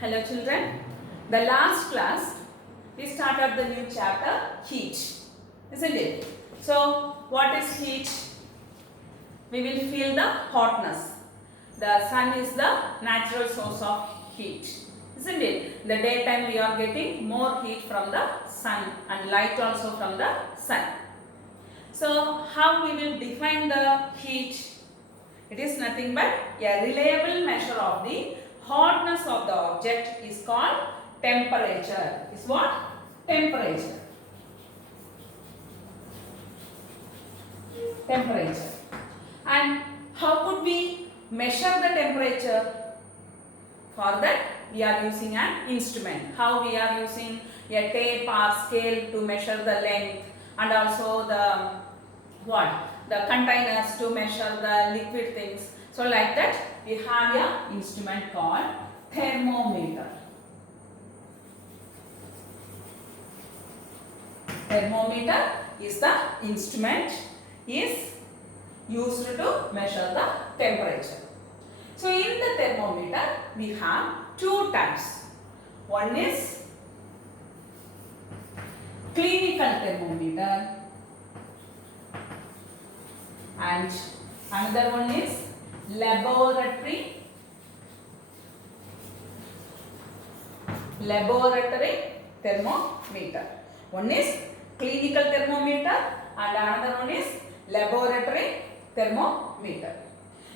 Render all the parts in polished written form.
Hello children. The last class we started the new chapter heat, isn't it? So what is heat? We will feel the hotness. The sun is the natural source of heat, isn't it? In the daytime we are getting more heat from the sun and light also from the sun. So how we will define the heat? It is nothing but a reliable measure of the hotness of the object is called temperature. Is what? Temperature. Temperature. And how could we measure the temperature? For that we are using an instrument. How we are using a tape or scale to measure the length, and also the the containers to measure the liquid things. So like that we have a instrument called thermometer. Thermometer is the instrument is used to measure the temperature. So in the thermometer we have two types. One is clinical thermometer and another one is laboratory thermometer. One is clinical thermometer and another one is laboratory thermometer.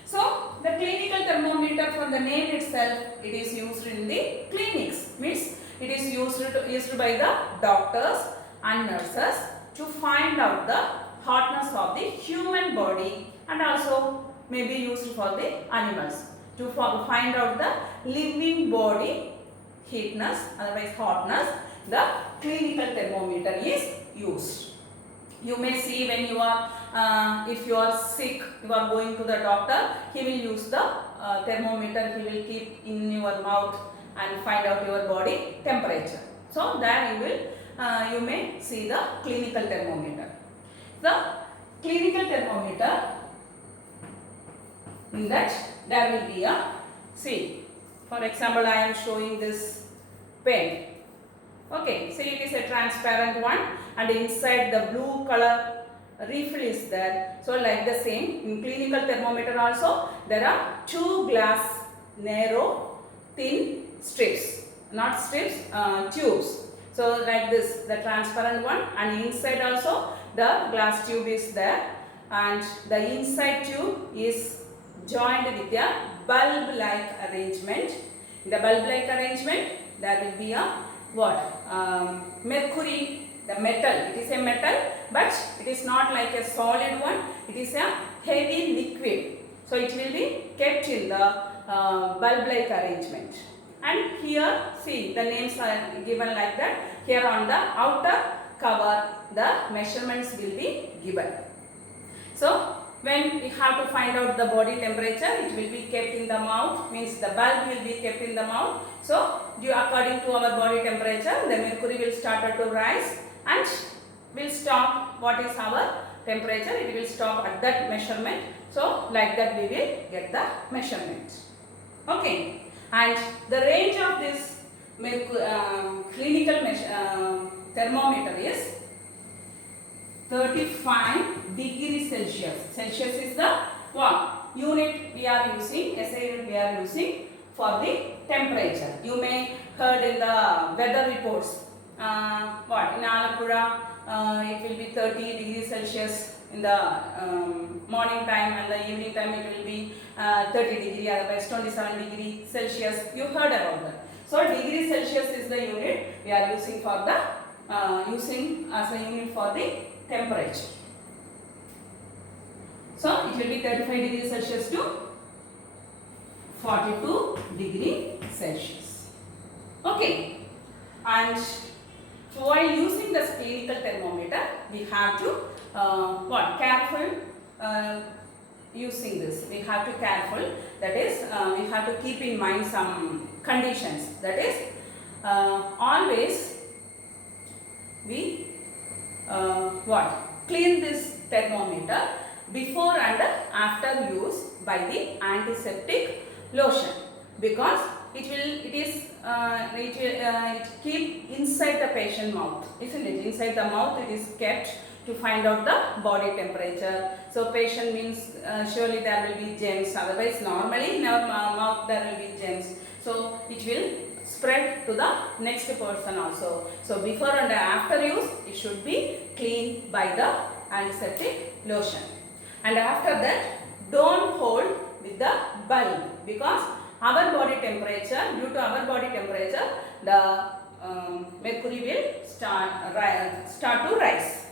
So the clinical thermometer, from the name itself, it is used in the clinics, means it is used by the doctors and nurses to find out the hotness of the human body, and also may be used for the animals to find out the living body heatness, otherwise hotness. The clinical thermometer is used. You may see when you are if you are sick, you are going to the doctor, he will use the thermometer, he will keep in your mouth and find out your body temperature. So there you may see the clinical thermometer. The clinical thermometer, in that there will be a, see, for example I am showing this pen. Okay, see, it is a transparent one and inside the blue color refill is there. So like the same in clinical thermometer also there are two glass narrow thin strips, not strips, tubes. So like this, the transparent one, and inside also the glass tube is there, and the inside tube is joined with a bulb like arrangement. In the bulb like arrangement there will be a mercury, the metal. It is a metal, but it is not like a solid one, it is a heavy liquid. So it will be kept in the bulb like arrangement. And here, see, the names are given like that. Here on the outer cover the measurements will be given. So when we have to find out the body temperature, it will be kept in the mouth, means the bulb will be kept in the mouth. So according to our body temperature, the mercury will start to rise and will stop. What is our temperature? It will stop at that measurement. So like that we will get the measurement. Okay. And the range of this clinical thermometer is 35 degrees Celsius. Celsius is the unit we are using, SI unit we are using for the temperature. You may heard in the weather reports, in Alappuzha it will be 30 degrees Celsius in the morning time, and the evening time it will be 30 degree, otherwise 27 degree Celsius. You heard about that. So degree Celsius is the unit we are using for the using as a unit for the temperature. So it will be 35 degrees Celsius to 42 degree Celsius. Okay. And so while using the clinical thermometer, we have to careful using this. We have to careful, that is we have to keep in mind some conditions. That is always we clean this thermometer before and after use by the antiseptic lotion, because it is it keep inside the patient mouth, isn't it? Inside the mouth it is kept to find out the body temperature. So patient means surely there will be germs, otherwise normally in our mouth there will be germs. So it will spread to the next person also. So before and after use it should be cleaned by the antiseptic lotion. And after that don't hold with the bulb, because our body temperature, due to our body temperature, the mercury will start to rise.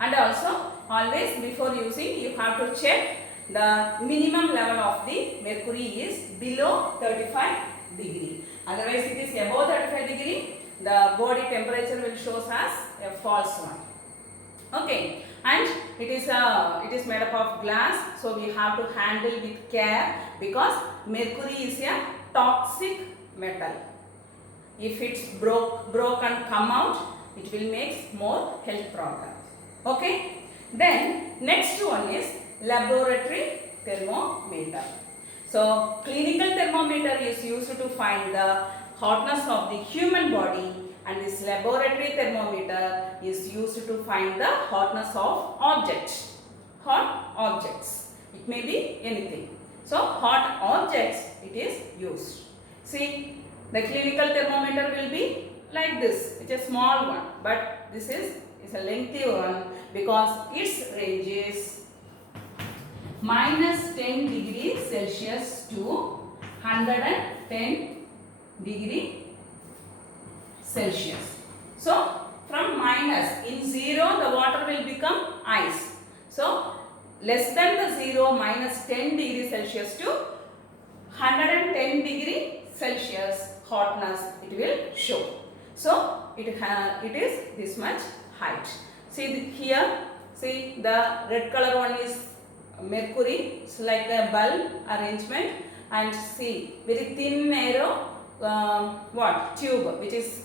And also always before using you have to check the minimum level of the mercury is below 35 degree. Otherwise it is above 35 degree, the body temperature will show as a false one. Okay, and it is made up of glass, so we have to handle with care, because mercury is a toxic metal. If it's broke and come out, it will make more health problems. Okay, then next one is laboratory thermometer. So clinical thermometer is used to find the hotness of the human body, and this laboratory thermometer is used to find the hotness of objects. Hot objects, it may be anything. So hot objects it is used. See, the clinical thermometer will be like this. It's a small one, but this is a lengthy one, because its range is minus 10 degree Celsius to 110 degree Celsius. So from minus, in 0 the water will become ice. So less than the 0, minus 10 degree Celsius to 110 degree Celsius hotness it will show. So it is this much height. See here, see the red color one is mercury, it's like a bulb arrangement, and see very thin narrow tube which is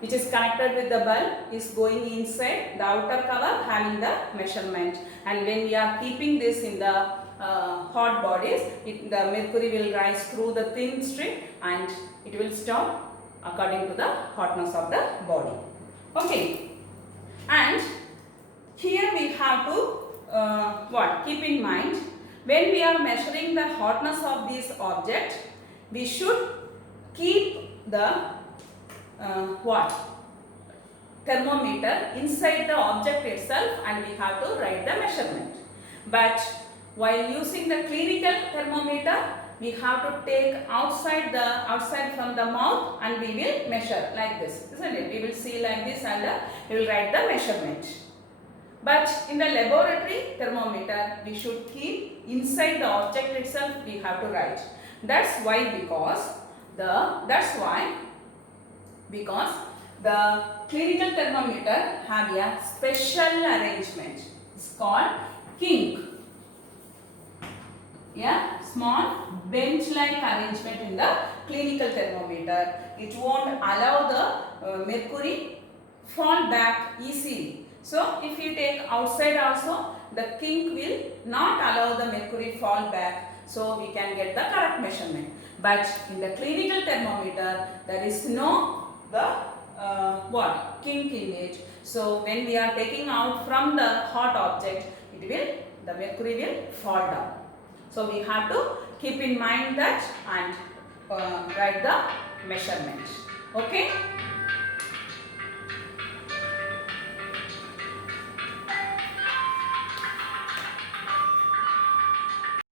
which is connected with the bulb is going inside the outer cover having the measurement, and when we are keeping this in the hot bodies, the mercury will rise through the thin strip and it will stop according to the hotness of the body. Okay, and here we have to keep in mind, when we are measuring the hotness of this object, we should keep the thermometer inside the object itself, and we have to write the measurement. But while using the clinical thermometer, we have to take outside from the mouth, and we will measure like this, isn't it? We will see like this, and we will write the measurement. But in the laboratory thermometer, we should keep inside the object itself, we have to write. That's why, because the clinical thermometer have a special arrangement. It's called kink. A small bench-like arrangement in the clinical thermometer. It won't allow the mercury fall back easily. So if you take outside also, the kink will not allow the mercury fall back, so we can get the correct measurement. But in the clinical thermometer, there is no kink in it. So when we are taking out from the hot object, the mercury will fall down. So we have to keep in mind that and write the measurement. Okay.